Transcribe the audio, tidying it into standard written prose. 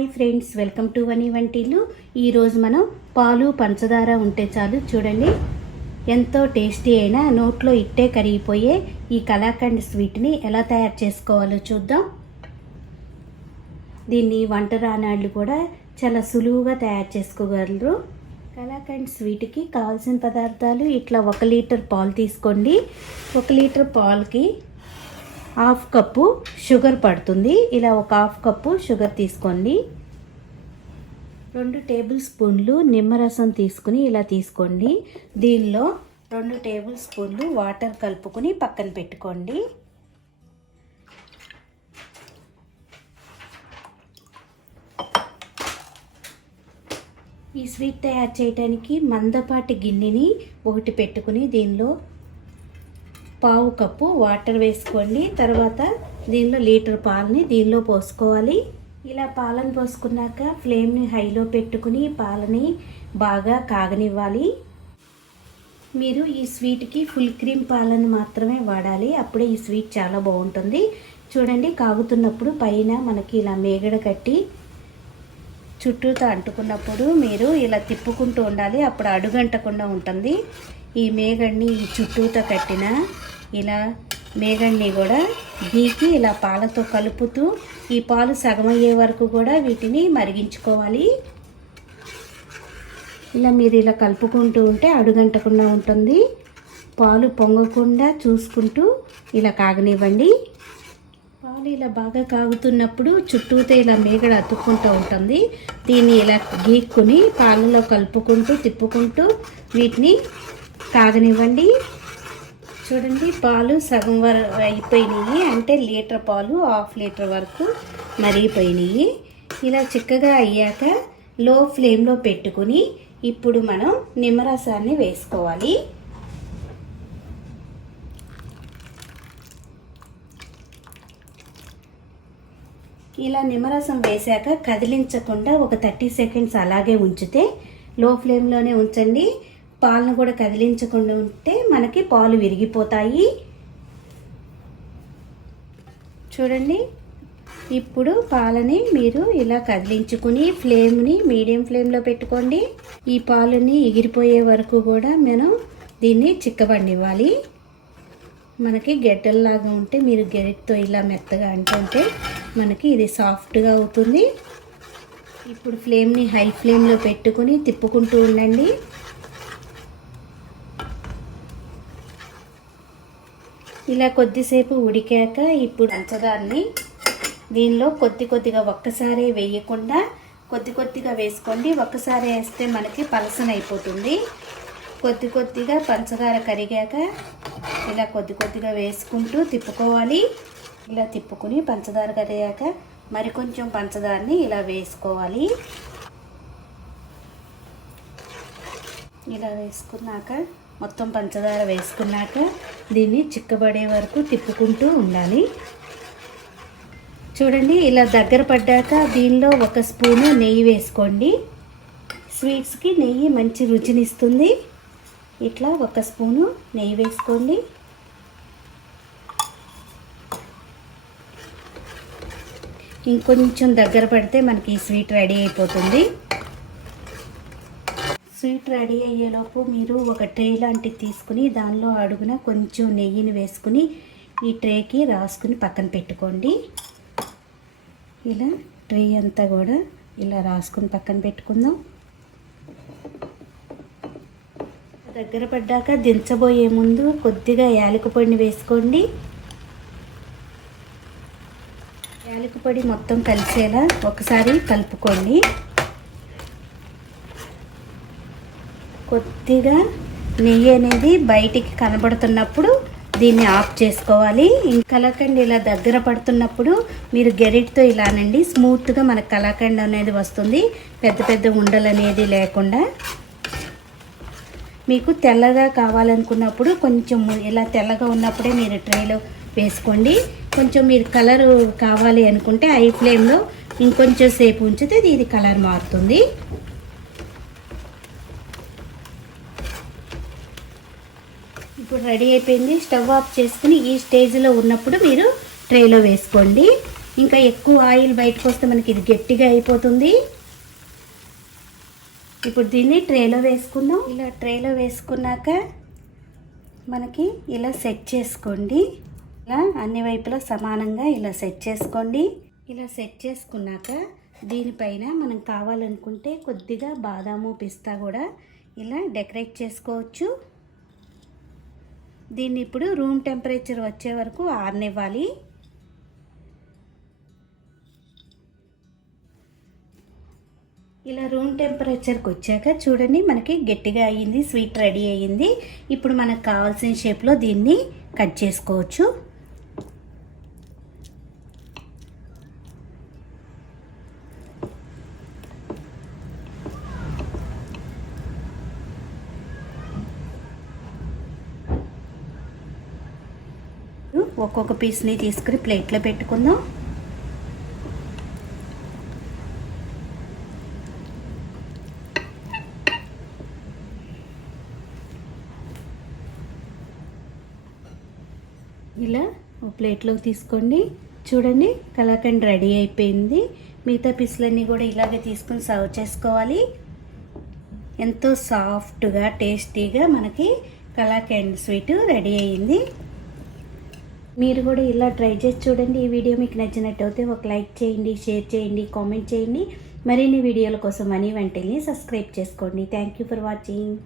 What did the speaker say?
Hi friends, welcome to వని వంటిల్లు. ఈరోజు మనం పాలు పంచదార ఉంటే చాలు చూడండి, ఎంతో టేస్టీ అయినా నోట్లో ఇట్టే కరిగిపోయే ఈ కలాకండ్ స్వీట్ని ఎలా తయారు చేసుకోవాలో చూద్దాం. దీన్ని వంట రానాళ్ళు కూడా చాలా సులువుగా తయారు చేసుకోగలరు. కలాకండ్ స్వీట్కి కావాల్సిన పదార్థాలు ఇట్లా 1 లీటర్ పాలు తీసుకోండి. 1 లీటర్ పాలకి 1/2 కప్పు షుగర్ పడుతుంది. ఇలా 1/2 కప్పు షుగర్ తీసుకోండి. 2 టేబుల్ స్పూన్లు నిమ్మరసం తీసుకుని ఇలా తీసుకోండి. దీనిలో 2 టేబుల్ స్పూన్లు వాటర్ కలుపుకొని పక్కన పెట్టుకోండి. ఈ స్వీట్ తయారు చేయడానికి మందపాటి గిన్నెని ఒకటి పెట్టుకుని దీనిలో 1/2 కప్పు వాటర్ వేసుకోండి. తర్వాత దీనిలో లీటర్ పాలని దీనిలో పోసుకోవాలి. ఇలా పాలను పోసుకున్నాక ఫ్లేమ్ని హైలో పెట్టుకుని పాలని బాగా కాగనివ్వాలి. మీరు ఈ స్వీట్కి ఫుల్ క్రీమ్ పాలను మాత్రమే వాడాలి, అప్పుడే ఈ స్వీట్ చాలా బాగుంటుంది. చూడండి, కాగుతున్నప్పుడు పైన మనకి ఇలా మేగడ కట్టి చుట్టూతో అంటుకున్నప్పుడు మీరు ఇలా తిప్పుకుంటూ ఉండాలి, అప్పుడు అడుగంటకుండా ఉంటుంది. ఈ మేగడ్ని ఈ చుట్టూతో కట్టిన ఇలా మేగడ్ని కూడా గీకి ఇలా పాలతో కలుపుతూ ఈ పాలు సగం అయ్యే వరకు కూడా వీటిని మరిగించుకోవాలి. ఇలా మీరు ఇలా కలుపుకుంటూ ఉంటే అడుగంటకుండా ఉంటుంది. పాలు పొంగకుండా చూసుకుంటూ ఇలా కాగనివ్వండి. పాలు ఇలా బాగా కాగుతున్నప్పుడు చుట్టూతో ఇలా మేగడ అతుక్కుంటూ ఉంటుంది. దీన్ని ఇలా గీక్కుని పాలలో కలుపుకుంటూ తిప్పుకుంటూ వీటిని కాగనివ్వండి. చూడండి, పాలు సగం వరకు అయిపోయినాయి, అంటే లీటర్ పాలు 1/2 లీటర్ వరకు మరిగిపోయినాయి. ఇలా చిక్కగా అయ్యాక లో ఫ్లేమ్లో పెట్టుకుని ఇప్పుడు మనం నిమ్మరసాన్ని వేసుకోవాలి. ఇలా నిమ్మరసం వేశాక కదిలించకుండా ఒక 30 సెకండ్స్ అలాగే ఉంచితే, లో ఫ్లేమ్లోనే ఉంచండి. పాలను కూడా కదిలించకుండా ఉంటే మనకి పాలు విరిగిపోతాయి. చూడండి, ఇప్పుడు పాలని మీరు ఇలా కదిలించుకుని ఫ్లేమ్ని మీడియం ఫ్లేమ్లో పెట్టుకోండి. ఈ పాలని ఎగిరిపోయే వరకు కూడా మనం దీన్ని చిక్కబడివ్వాలి. మనకి గెడ్డల్లాగా ఉంటే మీరు గెరిటితో ఇలా మెత్తగా అంటే మనకి ఇది సాఫ్ట్గా అవుతుంది. ఇప్పుడు ఫ్లేమ్ని హై ఫ్లేమ్లో పెట్టుకుని తిప్పుకుంటూ ఉండండి. ఇలా కొద్దిసేపు ఉడికాక ఇప్పుడు పంచదారని దీనిలో కొద్దిగా ఒక్కసారి వేయకుండా కొద్దిగా వేసుకోండి. ఒక్కసారి వేస్తే మనకి పలసన అయిపోతుంది. కొద్దిగా పంచదార కరిగాక ఇలా కొద్దిగా వేసుకుంటూ తిప్పుకోవాలి. ఇలా తిప్పుకుని పంచదార కరిగాక మరికొంచెం పంచదారని ఇలా వేసుకోవాలి. ఇలా వేసుకున్నాక మొత్తం పంచదార వేసుకున్నాక దీన్ని చిక్కబడే వరకు తిప్పుకుంటూ ఉండాలి. చూడండి, ఇలా దగ్గర పడ్డాక దీనిలో 1 స్పూను నెయ్యి వేసుకోండి. స్వీట్స్కి నెయ్యి మంచి రుచినిస్తుంది. ఇట్లా 1 స్పూను నెయ్యి వేసుకోండి. ఇంకొంచెం దగ్గర పడితే మనకి ఈ స్వీట్ రెడీ అయిపోతుంది. స్వీట్ రెడీ అయ్యేలోపు మీరు ఒక ట్రే లాంటిది తీసుకుని దానిలో అడుగున కొంచెం నెయ్యిని వేసుకుని ఈ ట్రేకి రాసుకుని పక్కన పెట్టుకోండి. ఇలా ట్రే అంతా కూడా ఇలా రాసుకుని పక్కన పెట్టుకుందాం. దగ్గర పడ్డాక దించబోయే ముందు కొద్దిగా యాలకుల పొడిని వేసుకోండి. యాలకుల పొడి మొత్తం కలిసేలా ఒకసారి కలుపుకోండి. కొద్దిగా నెయ్యి అనేది బయటికి కనబడుతున్నప్పుడు దీన్ని ఆఫ్ చేసుకోవాలి. కలాకండ్ ఇలా దగ్గర పడుతున్నప్పుడు మీరు గెరిటితో ఇలానండి స్మూత్గా మనకు కలాకండ్ అనేది వస్తుంది, పెద్ద ఉండలు అనేది లేకుండా. మీకు తెల్లగా కావాలనుకున్నప్పుడు కొంచెం ఇలా తెల్లగా ఉన్నప్పుడే మీరు ట్రేలో వేసుకోండి. కొంచెం మీరు కలర్ కావాలి అనుకుంటే హై ఫ్లేమ్లో ఇంకొంచెం సేపు ఉంచితే ఇది కలర్ మారుతుంది. ఇప్పుడు రెడీ అయిపోయింది. స్టవ్ ఆఫ్ చేసుకుని ఈ స్టేజ్లో ఉన్నప్పుడు మీరు ట్రేలో వేసుకోండి. ఇంకా ఎక్కువ ఆయిల్ బయటకు వస్తే మనకి ఇది గట్టిగా అయిపోతుంది. ఇప్పుడు దీన్ని ట్రేలో వేసుకుందాం. ఇలా ట్రేలో వేసుకున్నాక మనకి ఇలా సెట్ చేసుకోండి. ఇలా అన్ని వైపులా సమానంగా ఇలా సెట్ చేసుకోండి. ఇలా సెట్ చేసుకున్నాక దీనిపైన మనం కావాలనుకుంటే కొద్దిగా బాదాము పిస్తా కూడా ఇలా డెకరేట్ చేసుకోవచ్చు. దీన్ని ఇప్పుడు రూమ్ టెంపరేచర్ వచ్చే వరకు ఆరనివ్వాలి. ఇలా రూమ్ టెంపరేచర్కి వచ్చాక చూడండి మనకి గట్టిగా అయ్యింది, స్వీట్ రెడీ అయ్యింది. ఇప్పుడు మనకు కావాల్సిన షేప్లో దీన్ని కట్ చేసుకోవచ్చు. ఒక్కొక్క పీస్ని తీసుకుని ప్లేట్లో పెట్టుకుందాం. ఇలా ఒక ప్లేట్లోకి తీసుకోండి. చూడండి కలాకండ్ రెడీ అయిపోయింది. మిగతా పీసులన్నీ కూడా ఇలాగే తీసుకుని సర్వ్ చేసుకోవాలి. ఎంతో సాఫ్ట్గా టేస్టీగా మనకి కలాకండ్ స్వీట్ రెడీ అయ్యింది. మీరు కూడా ఇలా ట్రై చేసి చూడండి. ఈ వీడియో మీకు నచ్చినట్టయితే ఒక లైక్ చేయండి, షేర్ చేయండి, కామెంట్ చేయండి. మరిన్ని వీడియోల కోసం మనీ వంటల్ని సబ్స్క్రైబ్ చేసుకోండి. Thank you for watching.